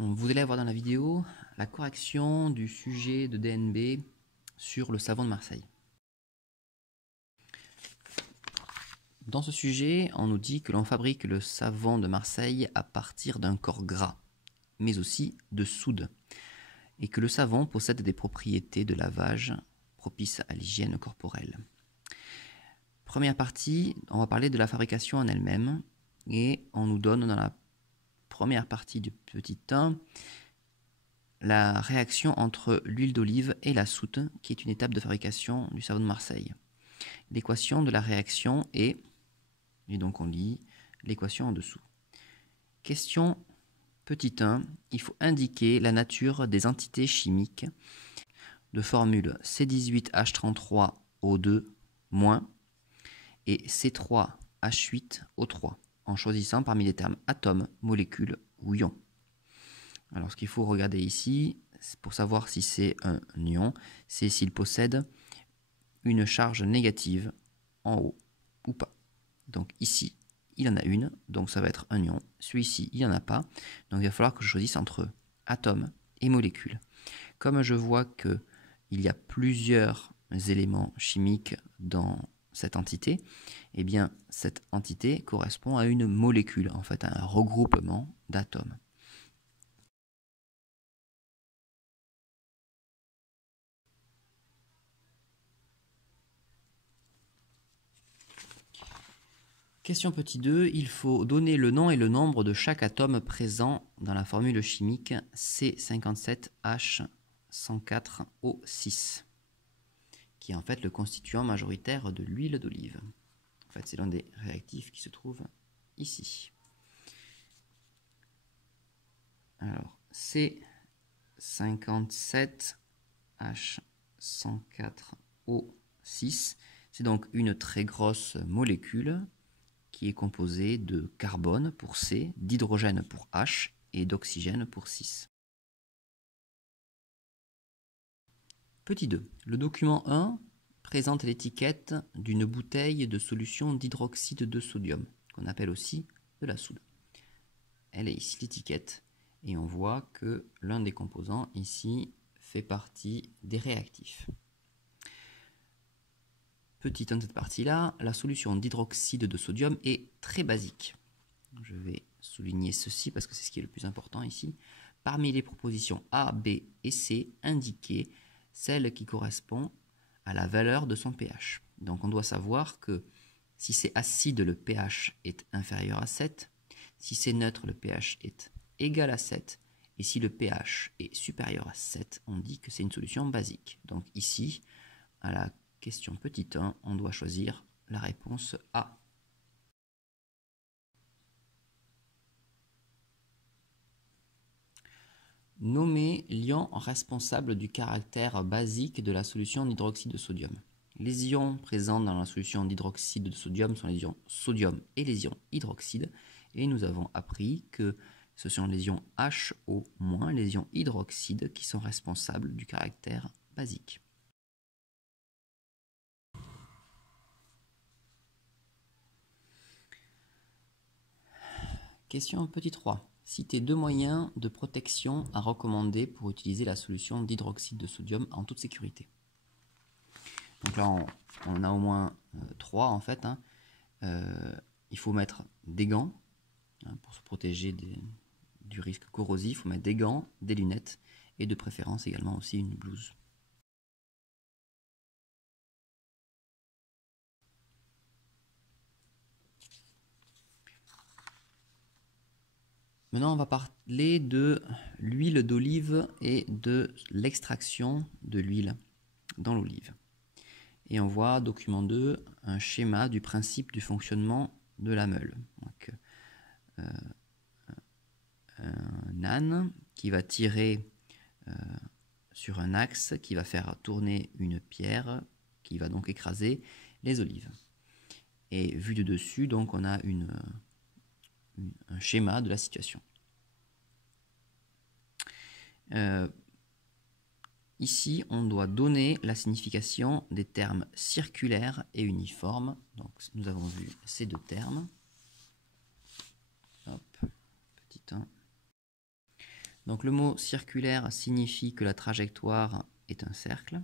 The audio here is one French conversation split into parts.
Vous allez avoir dans la vidéo la correction du sujet de DNB sur le savon de Marseille. Dans ce sujet, on nous dit que l'on fabrique le savon de Marseille à partir d'un corps gras, mais aussi de soude, et que le savon possède des propriétés de lavage propices à l'hygiène corporelle. Première partie, on va parler de la fabrication en elle-même, et on nous donne dans la première partie du petit 1 la réaction entre l'huile d'olive et la soude, qui est une étape de fabrication du savon de Marseille. L'équation de la réaction est, et donc on lit l'équation en dessous. Question petit 1, il faut indiquer la nature des entités chimiques de formule C18H33O2- et C3H8O3 en choisissant parmi les termes atomes, molécules ou ions. Alors ce qu'il faut regarder ici, pour savoir si c'est un ion, c'est s'il possède une charge négative en haut ou pas. Donc ici, il y en a une, donc ça va être un ion. Celui-ci, il n'y en a pas, donc il va falloir que je choisisse entre atomes et molécules. Comme je vois qu'il y a plusieurs éléments chimiques dans cette entité, eh bien cette entité correspond à une molécule, en fait à un regroupement d'atomes. Question petit 2, il faut donner le nom et le nombre de chaque atome présent dans la formule chimique C57H104O6, qui est en fait le constituant majoritaire de l'huile d'olive. En fait, c'est l'un des réactifs qui se trouve ici. Alors, C57H104O6, c'est donc une très grosse molécule qui est composé de carbone pour C, d'hydrogène pour H et d'oxygène pour 6. Petit 2. Le document 1 présente l'étiquette d'une bouteille de solution d'hydroxyde de sodium, qu'on appelle aussi de la soude. Elle est ici l'étiquette, et on voit que l'un des composants ici fait partie des réactifs. Petit 1 de cette partie-là, la solution d'hydroxyde de sodium est très basique. Je vais souligner ceci parce que c'est ce qui est le plus important ici. Parmi les propositions A, B et C, indiquez celle qui correspond à la valeur de son pH. Donc on doit savoir que si c'est acide, le pH est inférieur à 7. Si c'est neutre, le pH est égal à 7. Et si le pH est supérieur à 7, on dit que c'est une solution basique. Donc ici, à la question petit 1, on doit choisir la réponse A. Nommer l'ion responsable du caractère basique de la solution d'hydroxyde de sodium. Les ions présents dans la solution d'hydroxyde de sodium sont les ions sodium et les ions hydroxyde. Et nous avons appris que ce sont les ions HO-, les ions hydroxyde, qui sont responsables du caractère basique. Question petit 3. Citez 2 moyens de protection à recommander pour utiliser la solution d'hydroxyde de sodium en toute sécurité. Donc là, on a au moins 3 en fait. Il faut mettre des gants pour se protéger du risque corrosif. Il faut mettre des gants, des lunettes et de préférence également aussi une blouse. Maintenant, on va parler de l'huile d'olive et de l'extraction de l'huile dans l'olive. Et on voit, document 2, un schéma du principe du fonctionnement de la meule. Donc, un âne qui va tirer sur un axe, qui va faire tourner une pierre, qui va donc écraser les olives. Et vu de dessus, donc, on a un schéma de la situation. Ici, on doit donner la signification des termes circulaires et uniformes. Donc, nous avons vu ces 2 termes. Hop, petit 1. Donc le mot circulaire signifie que la trajectoire est un cercle.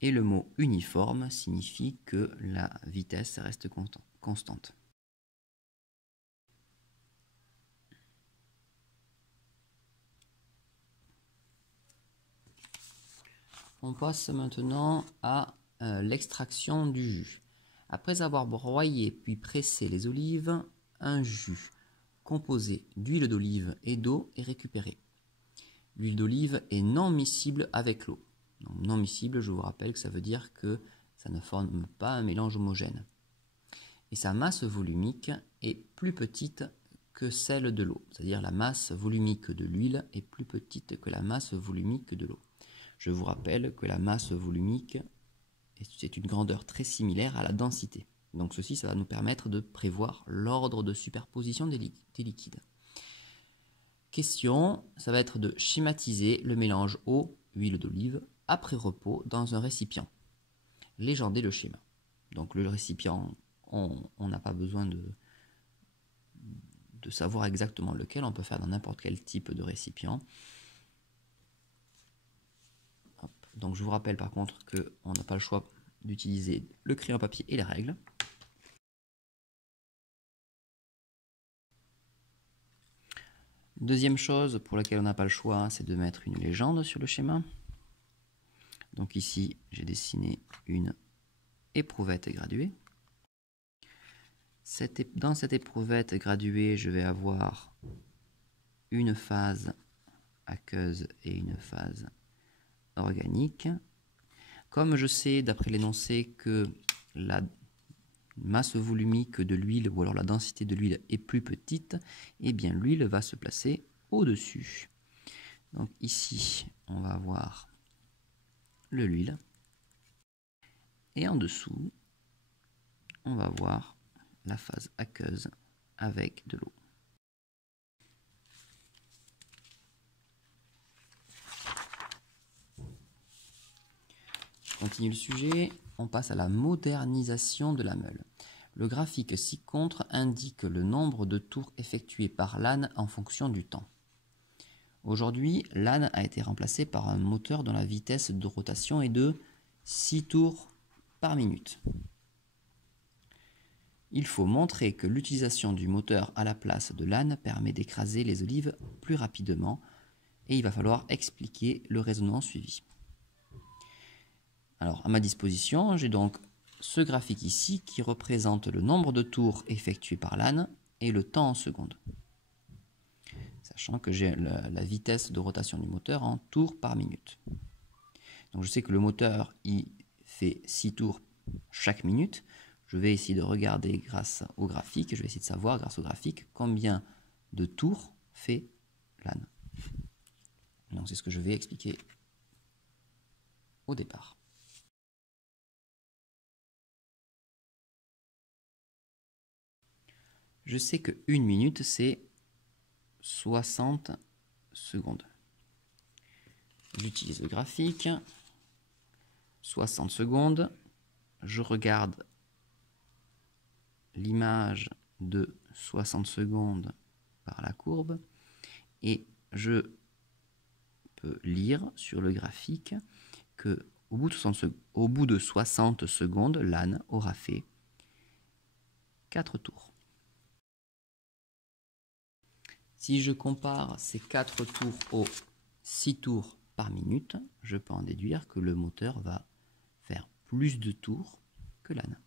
Et le mot uniforme signifie que la vitesse reste constante. On passe maintenant à l'extraction du jus. Après avoir broyé puis pressé les olives, un jus composé d'huile d'olive et d'eau est récupéré. L'huile d'olive est non miscible avec l'eau. Non miscible, je vous rappelle que ça veut dire que ça ne forme pas un mélange homogène. Et sa masse volumique est plus petite que celle de l'eau. C'est-à-dire la masse volumique de l'huile est plus petite que la masse volumique de l'eau. Je vous rappelle que la masse volumique est une grandeur très similaire à la densité. Donc ceci, ça va nous permettre de prévoir l'ordre de superposition des liquides. Question, ça va être de schématiser le mélange eau-huile d'olive après repos dans un récipient. Légender le schéma. Donc le récipient, on n'a pas besoin de savoir exactement lequel, on peut faire dans n'importe quel type de récipient. Hop. Donc je vous rappelle par contre qu'on n'a pas le choix d'utiliser le crayon papier et les règles. Deuxième chose pour laquelle on n'a pas le choix, c'est de mettre une légende sur le schéma. Donc ici, j'ai dessiné une éprouvette graduée. Dans cette éprouvette graduée, je vais avoir une phase aqueuse et une phase organique. Comme je sais d'après l'énoncé que la masse volumique de l'huile ou alors la densité de l'huile est plus petite, eh bien l'huile va se placer au-dessus. Donc ici, on va avoir l'huile et en dessous, on va avoir la phase aqueuse avec de l'eau. Je continue le sujet, on passe à la modernisation de la meule. Le graphique ci-contre indique le nombre de tours effectués par l'âne en fonction du temps. Aujourd'hui, l'âne a été remplacé par un moteur dont la vitesse de rotation est de 6 tours par minute. Il faut montrer que l'utilisation du moteur à la place de l'âne permet d'écraser les olives plus rapidement et il va falloir expliquer le raisonnement suivi. Alors, à ma disposition, j'ai donc ce graphique ici qui représente le nombre de tours effectués par l'âne et le temps en secondes. Sachant que j'ai la vitesse de rotation du moteur en tours par minute. Donc je sais que le moteur il fait 6 tours chaque minute. Je vais essayer de regarder grâce au graphique, je vais essayer de savoir grâce au graphique combien de tours fait l'âne. Donc c'est ce que je vais expliquer au départ. Je sais que 1 minute c'est 60 secondes. J'utilise le graphique. 60 secondes. Je regarde l'image de 60 secondes par la courbe et je peux lire sur le graphique que au bout de 60 secondes, l'âne aura fait 4 tours. Si je compare ces 4 tours aux 6 tours par minute, je peux en déduire que le moteur va faire plus de tours que l'âne.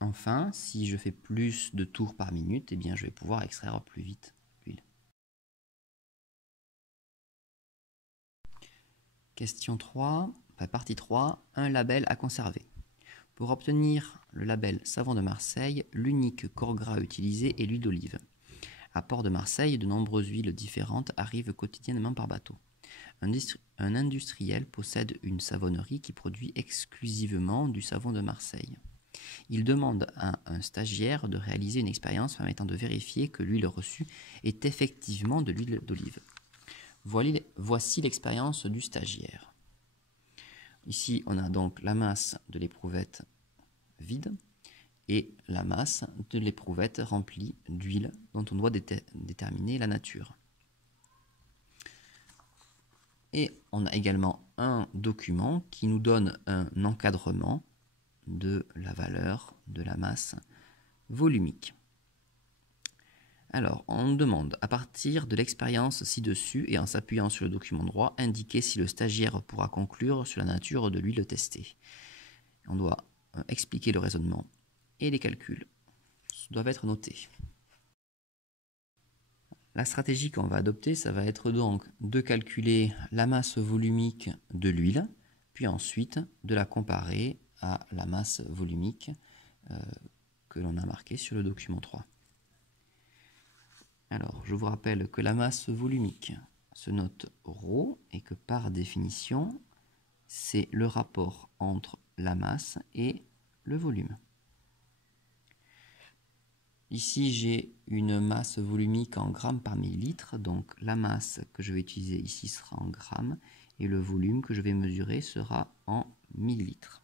Enfin, si je fais plus de tours par minute, eh bien, je vais pouvoir extraire plus vite l'huile. Question 3, partie 3, un label à conserver. Pour obtenir le label Savon de Marseille, l'unique corps gras utilisé est l'huile d'olive. À Port de Marseille, de nombreuses huiles différentes arrivent quotidiennement par bateau. Un industriel possède une savonnerie qui produit exclusivement du savon de Marseille. Il demande à un stagiaire de réaliser une expérience permettant de vérifier que l'huile reçue est effectivement de l'huile d'olive. Voici l'expérience du stagiaire. Ici, on a donc la masse de l'éprouvette vide et la masse de l'éprouvette remplie d'huile dont on doit déterminer la nature. Et on a également un document qui nous donne un encadrement de la valeur de la masse volumique. Alors, on demande, à partir de l'expérience ci-dessus et en s'appuyant sur le document droit, indiquer si le stagiaire pourra conclure sur la nature de l'huile testée. On doit expliquer le raisonnement et les calculs doivent être notés. La stratégie qu'on va adopter, ça va être donc de calculer la masse volumique de l'huile, puis ensuite de la comparer à la masse volumique que l'on a marquée sur le document 3. Alors, je vous rappelle que la masse volumique se note ρ et que par définition, c'est le rapport entre la masse et le volume. Ici, j'ai une masse volumique en grammes par millilitre, donc la masse que je vais utiliser ici sera en grammes et le volume que je vais mesurer sera en millilitres.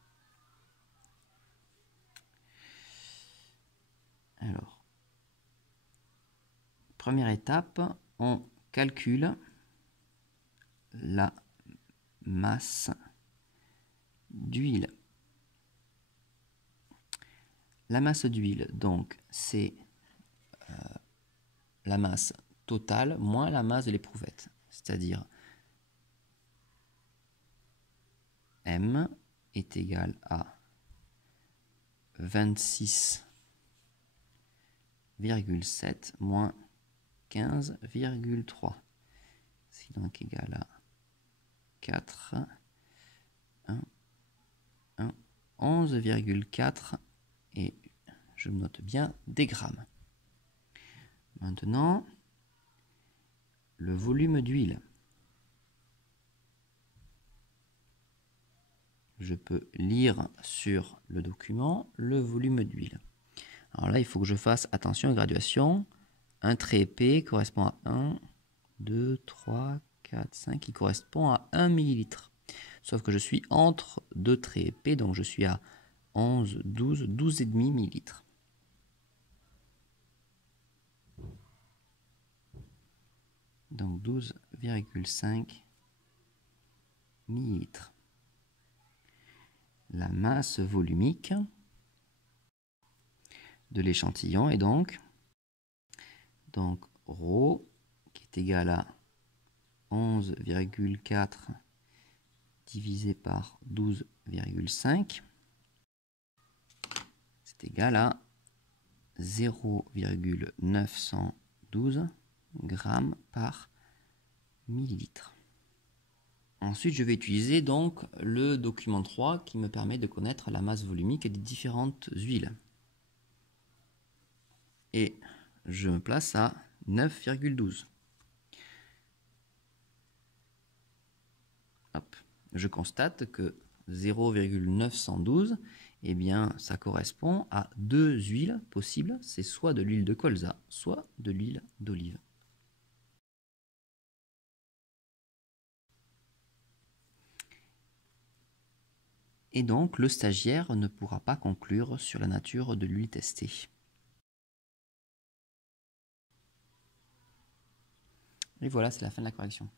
Alors, première étape, on calcule la masse d'huile. La masse d'huile, donc, c'est la masse totale moins la masse de l'éprouvette, c'est-à-dire M est égal à 26,7 moins 15,3. C'est donc égal à 4, 11,4 et je note bien des grammes. Maintenant, le volume d'huile. Je peux lire sur le document le volume d'huile. Alors là, il faut que je fasse attention aux graduations. Un trait épais correspond à 1, 2, 3, 4, 5, qui correspond à 1 millilitre. Sauf que je suis entre deux traits épais, donc je suis à 11, 12, 12,5 millilitres. Donc 12,5 millilitres. La masse volumique de l'échantillon est donc ρ qui est égal à 11,4 divisé par 12,5, c'est égal à 0,912 grammes par millilitre. Ensuite, je vais utiliser donc le document 3 qui me permet de connaître la masse volumique des différentes huiles. Et je me place à 9,12. Je constate que 0,912, eh bien, ça correspond à deux huiles possibles. C'est soit de l'huile de colza, soit de l'huile d'olive. Et donc, le stagiaire ne pourra pas conclure sur la nature de l'huile testée. Et voilà, c'est la fin de la correction.